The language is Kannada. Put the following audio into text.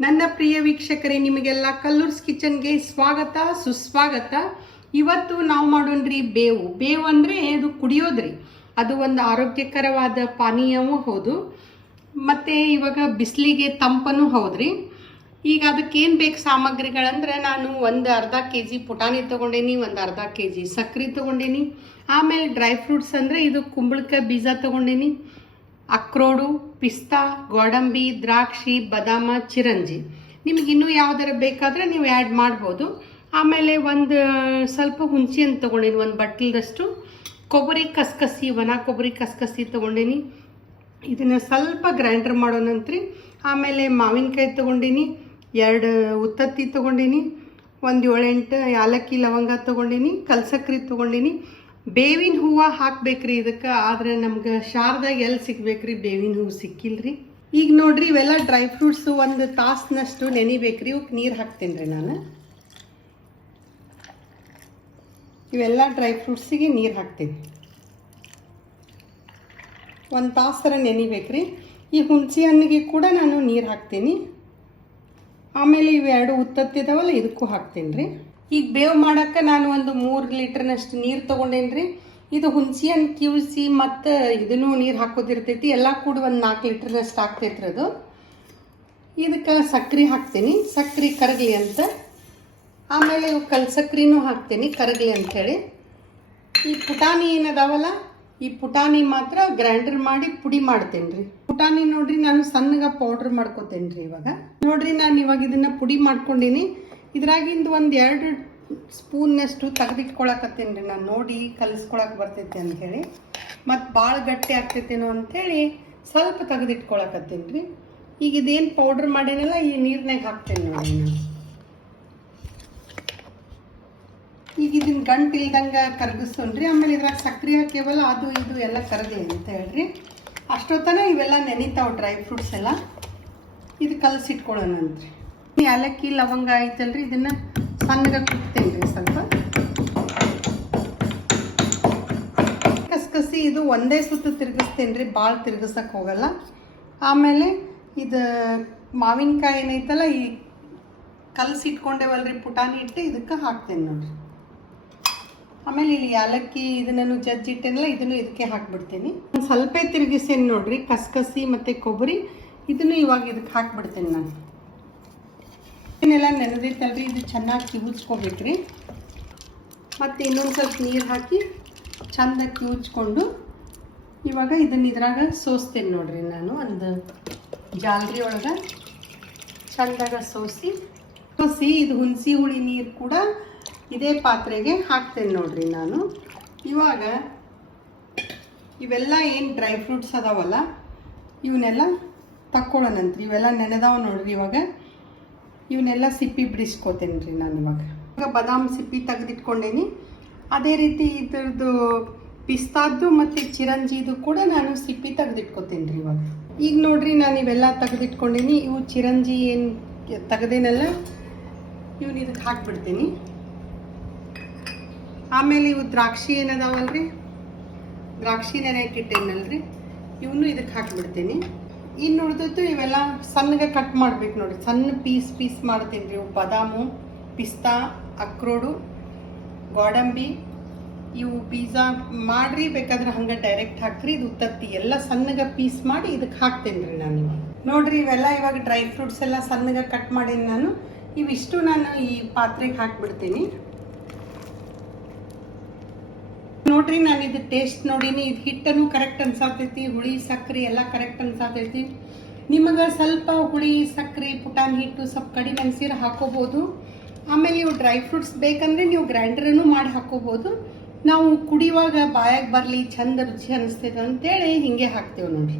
ನನ್ನ ಪ್ರಿಯ ವೀಕ್ಷಕರೇ, ನಿಮಗೆಲ್ಲ ಕಲ್ಲೂರ್ಸ್ ಕಿಚನ್ಗೆ ಸ್ವಾಗತ, ಸುಸ್ವಾಗತ. ಇವತ್ತು ನಾವು ಮಾಡೋಣ್ರಿ ಬೇವು. ಬೇವು ಅಂದರೆ ಅದು ಕುಡಿಯೋದ್ರಿ. ಅದು ಒಂದು ಆರೋಗ್ಯಕರವಾದ ಪಾನೀಯವೂ ಹೌದು. ಮತ್ತು ಇವಾಗ ಬಿಸಿಲಿಗೆ ತಂಪನೂ ಹೌದ್ರಿ. ಈಗ ಅದಕ್ಕೆ ಏನು ಬೇಕು ಸಾಮಗ್ರಿಗಳಂದ್ರೆ ನಾನು ಒಂದು ಅರ್ಧ ಕೆ ಜಿ ಪುಟಾಣಿ ತೊಗೊಂಡೇನಿ, ಒಂದು ಅರ್ಧ ಕೆ ಜಿ ಸಕ್ಕರೆ ತೊಗೊಂಡೇನಿ. ಆಮೇಲೆ ಡ್ರೈ ಫ್ರೂಟ್ಸ್ ಅಂದರೆ ಇದು ಕುಂಬಳಕಾಯಿ ಬೀಜ ತೊಗೊಂಡೇನಿ. ಅಕ್ರೋಡು, ಪಿಸ್ತಾ, ಗೋಡಂಬಿ, ದ್ರಾಕ್ಷಿ, ಬದಾಮ, ಚಿರಂಜಿ. ನಿಮಗೆ ಇನ್ನೂ ಯಾವ್ದಾರ ಬೇಕಾದರೆ ನೀವು ಆ್ಯಡ್ ಮಾಡ್ಬೋದು. ಆಮೇಲೆ ಒಂದು, ಸ್ವಲ್ಪ ಹುಣಸೆ ತೊಗೊಂಡಿನಿ, ಒಂದು ಬಟ್ಲದಷ್ಟು. ಕೊಬ್ಬರಿ ಕಸ್ಕಸಿ, ಒಣ ಕೊಬ್ಬರಿ ಕಸ್ಕಸಿ ತೊಗೊಂಡಿನಿ. ಇದನ್ನು ಸ್ವಲ್ಪ ಗ್ರೈಂಡರ್ ಮಾಡೋಣಂತ್ರಿ ಆಮೇಲೆ ಮಾವಿನಕಾಯಿ ತೊಗೊಂಡಿನಿ, ಎರಡು ಉತ್ತತ್ತಿ ತೊಗೊಂಡಿನಿ, ಒಂದು ಏಳೆಂಟು ಯಾಲಕ್ಕಿ ಲವಂಗ ತೊಗೊಂಡಿನಿ, ಕಲ್ಸಕ್ರಿ ತೊಗೊಂಡೀನಿ. ಬೇವಿನ ಹೂವು ಹಾಕ್ಬೇಕ್ರಿ ಇದಕ್ಕೆ, ಆದ್ರೆ ನಮ್ಗೆ ಶಾರದಾಗ ಎಲ್ಲಿ ಸಿಗ್ಬೇಕ್ರಿ ಬೇವಿನ ಹೂವು ಸಿಕ್ಕಿಲ್ರಿ? ಈಗ ನೋಡ್ರಿ ಇವೆಲ್ಲ ಡ್ರೈ ಫ್ರೂಟ್ಸು ಒಂದು ತಾಸಿನಷ್ಟು ನೆನಿಬೇಕ್ರಿ ಇವಕ್ಕೆ ನೀರು ಹಾಕ್ತೇನೆ ರೀ ನಾನು. ಇವೆಲ್ಲ ಡ್ರೈ ಫ್ರೂಟ್ಸಿಗೆ ನೀರು ಹಾಕ್ತೀನಿ. ಒಂದು ತಾಸರ ನೆನಿಬೇಕ್ರಿ. ಈ ಹುಣಸೆ ಹಣ್ಣಿಗೆ ಕೂಡ ನಾನು ನೀರು ಹಾಕ್ತೀನಿ. ಆಮೇಲೆ ಇವೆರಡು ಉತ್ತತ್ತಿದಾವಲ್ಲ, ಇದಕ್ಕೂ ಹಾಕ್ತೀನಿ ರೀ ಈಗ ಬೇವು ಮಾಡೋಕ್ಕೆ ನಾನು ಒಂದು ಮೂರು ಲೀಟ್ರ್ನಷ್ಟು ನೀರು ತೊಗೊಂಡೇನಿ ರೀ ಇದು ಹುಣಸೆ ಹಣ್ಣು ಕಿವಿಸಿ ಮತ್ತು ಇದನ್ನು ನೀರು ಹಾಕೋದಿರ್ತೈತಿ. ಎಲ್ಲ ಕೂಡ ಒಂದು ನಾಲ್ಕು ಲೀಟ್ರ್ನಷ್ಟು ಆಗ್ತೈತ್ರಿ ಅದು. ಇದಕ್ಕೆ ಸಕ್ರೆ ಹಾಕ್ತೀನಿ. ಸಕ್ರೆ ಕರಗಲಿ ಅಂತ. ಆಮೇಲೆ ಇವು ಕಲ್ಸಕ್ರಿನೂ ಹಾಕ್ತೀನಿ ಕರಗಲಿ ಅಂಥೇಳಿ ಈ ಪುಟಾಣಿ ಏನದಾವಲ್ಲ? ಈ ಪುಟಾಣಿ ಮಾತ್ರ ಗ್ರೈಂಡರ್ ಮಾಡಿ ಪುಡಿ ಮಾಡ್ತೇನೆ ರೀ ಪುಟಾಣಿ ನೋಡ್ರಿ ನಾನು ಸಣ್ಣಗೆ ಪೌಡ್ರ್ ಮಾಡ್ಕೊತೇನೆ ರೀ ಇವಾಗ. ನೋಡ್ರಿ ನಾನು ಇವಾಗ ಇದನ್ನ ಪುಡಿ ಮಾಡ್ಕೊಂಡೀನಿ. ಇದ್ರಾಗಿಂದ ಒಂದು ಎರಡು ಸ್ಪೂನ್ನಷ್ಟು ತೆಗೆದಿಟ್ಕೊಳಕತ್ತೀನಿ ರೀ ನಾನು ನೋಡಿ ಕಲಿಸ್ಕೊಳಕ್ಕೆ ಬರ್ತೈತೆ ಅಂಥೇಳಿ ಮತ್ತು ಭಾಳ ಗಟ್ಟಿ ಆಗ್ತೈತೇನೋ ಅಂಥೇಳಿ ಸ್ವಲ್ಪ ತೆಗೆದಿಟ್ಕೊಳಕತ್ತೀನಿ ರೀ ಈಗ ಇದೇನು ಪೌಡ್ರ್ ಮಾಡೀನಲ್ಲ, ಈ ನೀರಿನಾಗ ಹಾಕ್ತೇನೆ ನೋಡಿ ನಾನು. ಈಗ ಇದನ್ನ ಗಂಟು ಇಲ್ದಂಗೆ ಕರಗಿಸ್ತೋಣ್ರಿ ಆಮೇಲೆ ಇದ್ರಾಗ ಸಕ್ರೆ ಹಾಕೇವಲ್ಲ ಅದು, ಇದು ಎಲ್ಲ ಕರಗಲಿ ಅಂತ ಹೇಳ್ರಿ. ಅಷ್ಟೊತ್ತನ ಇವೆಲ್ಲ ನೆನಿತಾವೆ ಡ್ರೈ ಫ್ರೂಟ್ಸ್ ಎಲ್ಲ. ಇದು ಕಲಸಿಟ್ಕೊಳ್ಳೋಣಂತ್ರಿ. ಏಲಕ್ಕಿ, ಲವಂಗ ಐತಲ್ರಿ? ಇದನ್ನ ಸಣ್ಣಗೆ ಕುಟ್ತೇನೆ ಸ್ವಲ್ಪ. ಕಸಕಸಿ ಇದು ಒಂದೇ ಸುತ್ತು ತಿರುಗಿಸ್ತೇನ್ರಿ ರೀ ಭಾಳ ಹೋಗಲ್ಲ. ಆಮೇಲೆ ಇದು ಮಾವಿನಕಾಯಿ ಏನೈತಲ್ಲ, ಈ ಕಲಸಿ ಇಟ್ಕೊಂಡೇವಲ್ರಿ ಪುಟಾಣಿ ಇಟ್ಟು ಇದಕ್ಕೆ ಹಾಕ್ತೇನೆ ನೋಡ್ರಿ. ಆಮೇಲೆ ಇಲ್ಲಿ ಯಾಲಕ್ಕಿ ಇದನ್ನು ಜಜ್ಜಿಟ್ಟೇನಲ್ಲ ಇದನ್ನು ಇದಕ್ಕೆ ಹಾಕ್ಬಿಡ್ತೀನಿ. ಸ್ವಲ್ಪ ತಿರುಗಿಸ್ತೇನೆ ನೋಡ್ರಿ, ಕಸಕಸಿ ಮತ್ತು ಕೊಬ್ಬರಿ, ಇದನ್ನು ಇವಾಗ ಇದಕ್ಕೆ ಹಾಕ್ಬಿಡ್ತೇನೆ ನಾನು. ಇದನ್ನೆಲ್ಲ ನೆನೆದಿತ್ತಲ್ರಿ ಇದು ಚೆನ್ನಾಗಿ ಕಿವುಚ್ಕೋಬೇಕ್ರಿ. ಮತ್ತು ಇನ್ನೊಂದು ಸ್ವಲ್ಪ ನೀರು ಹಾಕಿ ಚಂದ ಕಿವುಚ್ಕೊಂಡು ಇವಾಗ ಇದನ್ನ ಇದ್ರಾಗ ಸೋಸ್ತೇನೆ ನೋಡ್ರಿ ನಾನು ಒಂದು ಜಾಲ್ರಿ ಒಳಗೆ ಚೆಂದಾಗ ಸೋಸಿ ಸೋಸಿ ಇದು ಹುಣಸಿ ಹುಳಿ ನೀರು ಕೂಡ ಇದೇ ಪಾತ್ರೆಗೆ ಹಾಕ್ತೇನೆ ನೋಡ್ರಿ ನಾನು. ಇವಾಗ ಇವೆಲ್ಲ ಏನು ಡ್ರೈ ಫ್ರೂಟ್ಸ್ ಅದಾವಲ್ಲ ಇವನ್ನೆಲ್ಲ ತಕ್ಕೊಳ್ಳೋಣಂತ್ರಿ, ಇವೆಲ್ಲ ನೆನೆದಾವ ನೋಡ್ರಿ ಇವಾಗ. ಇವನ್ನೆಲ್ಲ ಸಿಪ್ಪಿ ಬಿಡಿಸ್ಕೋತೇನೆ ರೀ ನಾನು ಇವಾಗ. ಇವಾಗ ಬಾದಾಮ್ ಸಿಪ್ಪಿ ತೆಗೆದಿಟ್ಕೊಂಡೇನಿ. ಅದೇ ರೀತಿ ಇದ್ರದ್ದು ಪಿಸ್ತಾದ್ದು ಮತ್ತು ಚಿರಂಜಿದು ಕೂಡ ನಾನು ಸಿಪ್ಪಿ ತೆಗೆದಿಟ್ಕೊತೇನೆ ರೀ ಇವಾಗ. ಈಗ ನೋಡ್ರಿ ನಾನು ಇವೆಲ್ಲ ತೆಗೆದಿಟ್ಕೊಂಡೇನಿ. ಇವು ಚಿರಂಜಿ ಏನು ತೆಗೆದೇನಲ್ಲ ಇವನ್ನ ಇದಕ್ಕೆ ಹಾಕ್ಬಿಡ್ತೀನಿ. ಆಮೇಲೆ ಇವು ದ್ರಾಕ್ಷಿ ಏನದಾವಲ್ರಿ? ದ್ರಾಕ್ಷಿ ನೆನೆ ಇಟ್ಟಿಟ್ಟೇನಲ್ರಿ ಇವನು ಇದಕ್ಕೆ ಹಾಕ್ಬಿಡ್ತೀನಿ. ಇನ್ನು ಉಳಿದದ್ದು ಇವೆಲ್ಲ ಸಣ್ಣಗೆ ಕಟ್ ಮಾಡ್ಬೇಕು ನೋಡಿ. ಸಣ್ಣ ಪೀಸ್ ಪೀಸ್ ಮಾಡ್ತೀನಿ ರೀ. ಬಾದಾಮು, ಪಿಸ್ತಾ, ಅಕ್ರೋಡು, ಗೋಡಂಬಿ, ಇವು ಪಿಜ್ಜಾ ಮಾಡ್ರಿ, ಬೇಕಾದ್ರೆ ಹಂಗೆ ಡೈರೆಕ್ಟ್ ಹಾಕ್ರಿ. ಇದು ಉತ್ತತ್ತಿ. ಎಲ್ಲ ಸಣ್ಣಗೆ ಪೀಸ್ ಮಾಡಿ ಇದಕ್ಕೆ ಹಾಕ್ತೀನಿ ರೀ ನಾನು ನೋಡ್ರಿ, ಇವೆಲ್ಲ ಇವಾಗ ಡ್ರೈ ಫ್ರೂಟ್ಸ್ ಎಲ್ಲ ಸಣ್ಣಗೆ ಕಟ್ ಮಾಡೀನಿ ನಾನು. ಇವಿಷ್ಟು ನಾನು ಈ ಪಾತ್ರೆಗೆ ಹಾಕ್ಬಿಡ್ತೀನಿ. ನೋಡ್ರಿ, ನಾನು ಇದು ಟೇಸ್ಟ್ ನೋಡೀನಿ, ಇದು ಹಿಟ್ಟನು ಕರೆಕ್ಟ್ ಅನ್ಸಾತೈತಿ, ಹುಳಿ ಸಕ್ಕರೆ ಎಲ್ಲ ಕರೆಕ್ಟ್ ಅನ್ಸಾತೈತಿ. ನಿಮಗೆ ಸ್ವಲ್ಪ ಹುಳಿ ಸಕ್ಕರೆ ಪುಟಾಣಿ ಹಿಟ್ಟು ಸ್ವಲ್ಪ ಕಡಿಮೆ ಅನ್ಸಿರ ಹಾಕೋಬೋದು. ಆಮೇಲೆ ಇವು ಡ್ರೈ ಫ್ರೂಟ್ಸ್ ಬೇಕಂದ್ರೆ ನೀವು ಗ್ರೈಂಡರನ್ನು ಮಾಡಿ ಹಾಕೋಬೋದು. ನಾವು ಕುಡಿಯುವಾಗ ಬಾಯಾಗ ಬರಲಿ, ಚಂದ ರುಚಿ ಅನಿಸ್ತೈತೆ ಅಂತೇಳಿ ಹಿಂಗೆ ಹಾಕ್ತೇವೆ ನೋಡ್ರಿ.